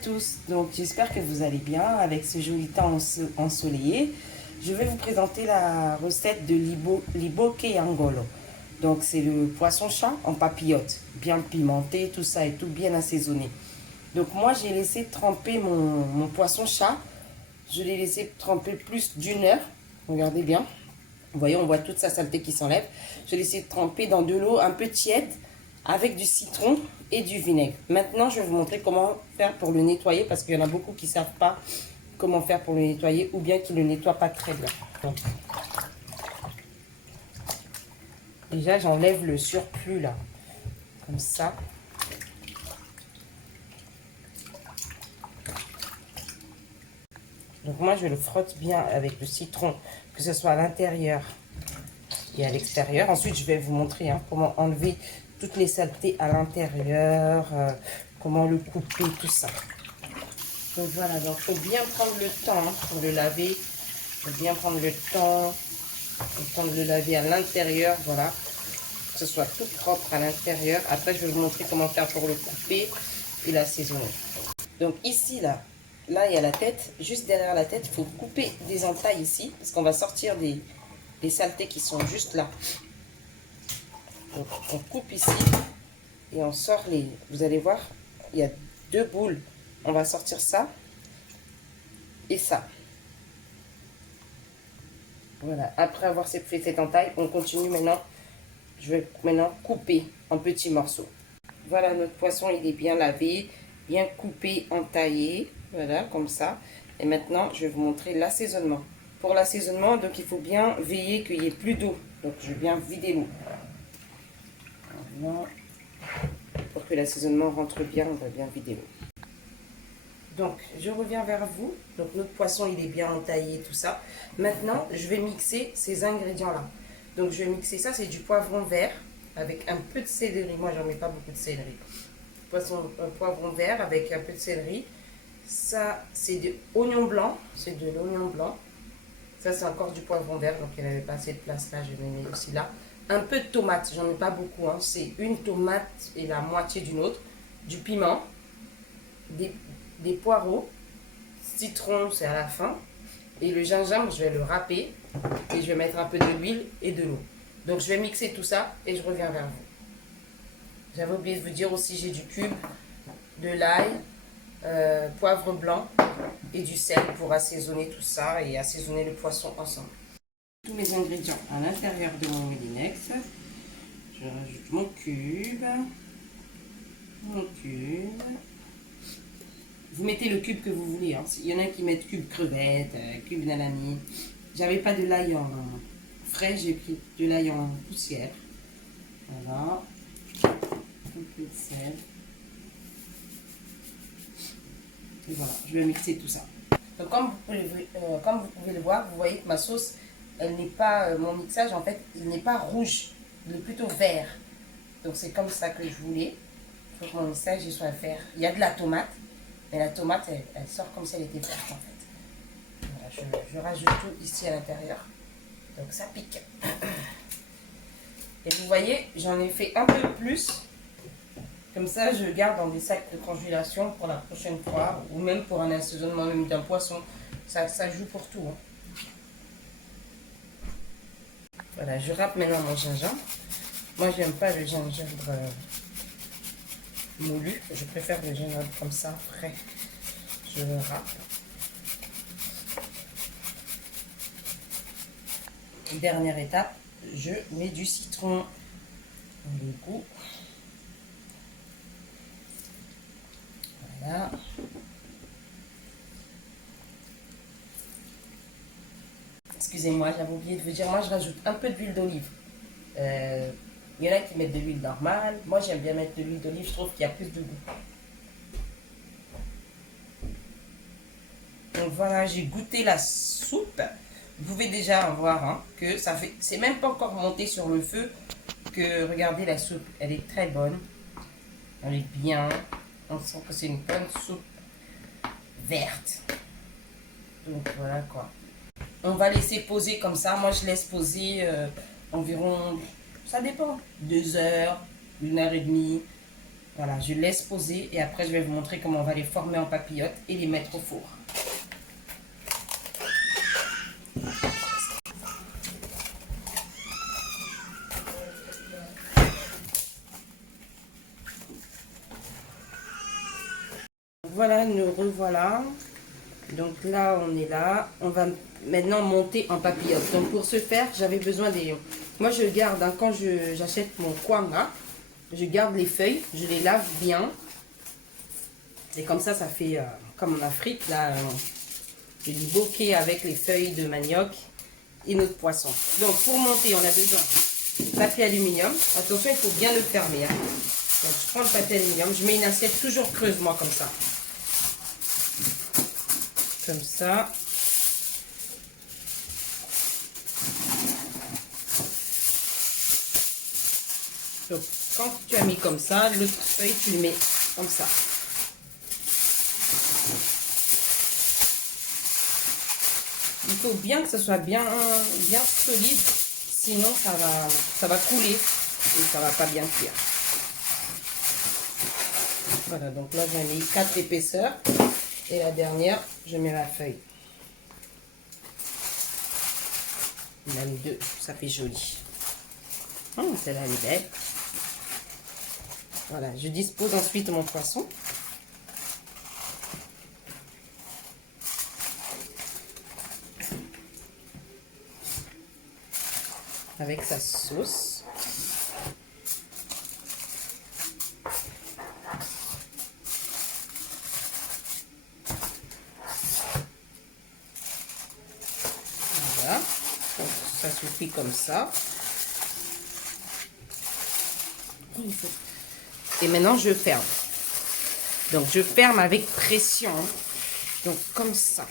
tous, donc j'espère que vous allez bien avec ce joli temps ensoleillé. Je vais vous présenter la recette de libo keyangolo. Donc c'est le poisson-chat en papillote, bien pimenté, tout ça et tout bien assaisonné. Donc moi j'ai laissé tremper mon poisson-chat, je l'ai laissé tremper plus d'une heure, regardez bien. Vous voyez, on voit toute sa saleté qui s'enlève. Je l'ai laissé tremper dans de l'eau un peu tiède avec du citron et du vinaigre. Maintenant, je vais vous montrer comment faire pour le nettoyer parce qu'il y en a beaucoup qui ne savent pas comment faire pour le nettoyer ou bien qui ne le nettoient pas très bien. Donc, déjà, j'enlève le surplus là, comme ça. Donc moi, je le frotte bien avec le citron, que ce soit à l'intérieur et à l'extérieur. Ensuite, je vais vous montrer comment enlever toutes les saletés à l'intérieur, comment le couper, tout ça. Donc voilà, donc il faut bien prendre le temps pour le laver. Il faut bien prendre le temps de le laver à l'intérieur, voilà. Que ce soit tout propre à l'intérieur. Après, je vais vous montrer comment faire pour le couper et l'assaisonner. Donc ici, là, il y a la tête. Juste derrière la tête, il faut couper des entailles ici, parce qu'on va sortir des saletés qui sont juste là. Donc, on coupe ici et on sort les... Vous allez voir, il y a deux boules. On va sortir ça et ça. Voilà. Après avoir fait cette entaille, on continue maintenant. Je vais maintenant couper en petits morceaux. Voilà, notre poisson, il est bien lavé, bien coupé, entaillé. Voilà, comme ça. Et maintenant, je vais vous montrer l'assaisonnement. Pour l'assaisonnement, donc il faut bien veiller qu'il n'y ait plus d'eau. Donc, je vais bien vider l'eau. Pour que l'assaisonnement rentre bien, on va bien vider l'eau. Donc, je reviens vers vous. Donc, notre poisson, il est bien entaillé, tout ça. Maintenant, je vais mixer ces ingrédients-là. Donc, je vais mixer ça, c'est du poivron vert avec un peu de céleri. Moi, j'en mets pas beaucoup de céleri. Poivron vert avec un peu de céleri. Ça, c'est de l'oignon blanc. C'est de l'oignon blanc. Ça, c'est encore du poivron vert. Donc, il n'avait pas assez de place là. Je vais mettre aussi là. Un peu de tomate, j'en ai pas beaucoup, c'est une tomate et la moitié d'une autre, du piment, des poireaux, citron c'est à la fin, et le gingembre je vais le râper et je vais mettre un peu de l'huile et de l'eau. Donc je vais mixer tout ça et je reviens vers vous. J'avais oublié de vous dire aussi, j'ai du cube, de l'ail, poivre blanc et du sel pour assaisonner tout ça et assaisonner le poisson ensemble. Tous mes ingrédients à l'intérieur de mon Moulinex. Je rajoute mon cube. Vous mettez le cube que vous voulez. Il y en a qui mettent cube crevette, cube nanani. J'avais pas de l'ail en frais, j'ai pris de l'ail en poussière. Voilà. Un peu de sel. Et voilà, je vais mixer tout ça. Donc comme vous pouvez le voir, vous voyez que ma sauce, elle n'est pas, mon mixage en fait, il n'est pas rouge, il est plutôt vert. Donc c'est comme ça que je voulais. Il faut que mon mixage il soit vert. Il y a de la tomate, mais la tomate, elle sort comme si elle était verte en fait. Voilà, je rajoute tout ici à l'intérieur. Donc ça pique. Et vous voyez, j'en ai fait un peu plus. Comme ça, je garde dans des sacs de congélation pour la prochaine fois, ou même pour un assaisonnement même d'un poisson. Ça joue pour tout. Voilà, je râpe maintenant mon gingembre. Moi, j'aime pas le gingembre moulu. Je préfère le gingembre comme ça, frais. Je le râpe. Dernière étape, je mets du citron. Le goût. Voilà. Excusez-moi, j'avais oublié de vous dire, moi je rajoute un peu d'huile d'olive. Il y en a qui mettent de l'huile normale. Moi j'aime bien mettre de l'huile d'olive, je trouve qu'il y a plus de goût. Donc voilà, j'ai goûté la soupe. Vous pouvez déjà voir que ça fait, c'est même pas encore monté sur le feu que regardez la soupe, elle est très bonne. Elle est bien. On sent que c'est une bonne soupe verte. Donc voilà quoi. On va laisser poser comme ça. Moi, je laisse poser environ, ça dépend, 2 heures, 1 heure et demie. Voilà, je laisse poser et après je vais vous montrer comment on va les former en papillotes et les mettre au four. Voilà, nous revoilà. Donc là, on est là. On va maintenant monter en papillote. Donc pour ce faire, j'avais besoin des... Moi, je garde, hein, quand j'achète mon coin là, je garde les feuilles, je les lave bien. Et comme ça fait comme en Afrique, là, du bokeh avec les feuilles de manioc et notre poisson. Donc pour monter, on a besoin de papier aluminium. Attention, il faut bien le fermer. Hein. Donc je prends le papier aluminium, je mets une assiette toujours creuse, moi, comme ça. Comme ça. Donc, quand tu as mis comme ça, l'autre feuille, tu le mets comme ça. Il faut bien que ce soit bien solide, sinon ça va couler et ça va pas bien cuire. Voilà, donc là j'ai mis 4 épaisseurs et la dernière, je mets la feuille. Même 2, ça fait joli. Celle-là elle est belle. Voilà, je dispose ensuite mon poisson. Avec sa sauce. Voilà, donc, ça suffit comme ça. Et maintenant je ferme. Donc je ferme avec pression. Donc comme ça.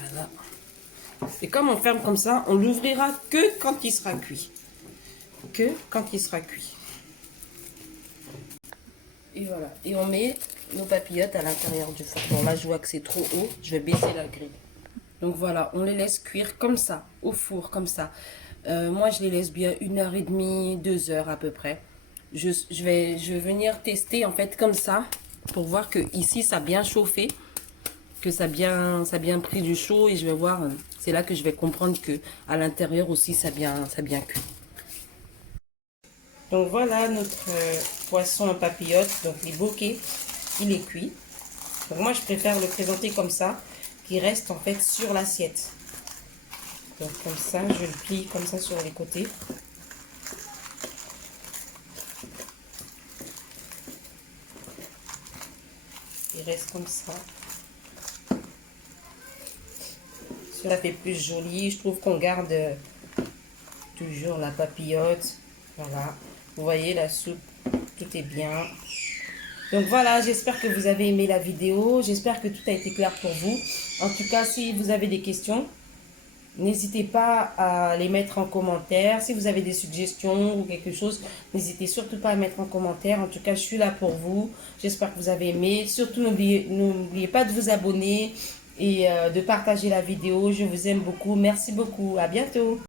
Voilà. Et comme on ferme comme ça, on l'ouvrira que quand il sera cuit. Que quand il sera cuit. Et voilà. Et on met nos papillotes à l'intérieur du four. Bon là je vois que c'est trop haut. Je vais baisser la grille. Donc voilà, on les laisse cuire comme ça, au four, comme ça. Moi je les laisse bien 1h30, 2 heures à peu près. Je vais venir tester en fait comme ça. Pour voir que ici ça a bien chauffé. Que ça a bien pris du chaud. Et je vais voir, c'est là que je vais comprendre que à l'intérieur aussi ça a bien cuit. Donc voilà notre poisson en papillote. Donc les bokeh, il est cuit. Donc moi je préfère le présenter comme ça. Qui reste en fait sur l'assiette. Donc comme ça, je le plie comme ça sur les côtés. Il reste comme ça. Cela fait plus joli. Je trouve qu'on garde toujours la papillote. Voilà. Vous voyez la soupe, tout est bien. Donc voilà, j'espère que vous avez aimé la vidéo. J'espère que tout a été clair pour vous. En tout cas, si vous avez des questions, n'hésitez pas à les mettre en commentaire. Si vous avez des suggestions ou quelque chose, n'hésitez surtout pas à mettre en commentaire. En tout cas, je suis là pour vous. J'espère que vous avez aimé. Surtout, n'oubliez pas de vous abonner et de partager la vidéo. Je vous aime beaucoup. Merci beaucoup. À bientôt.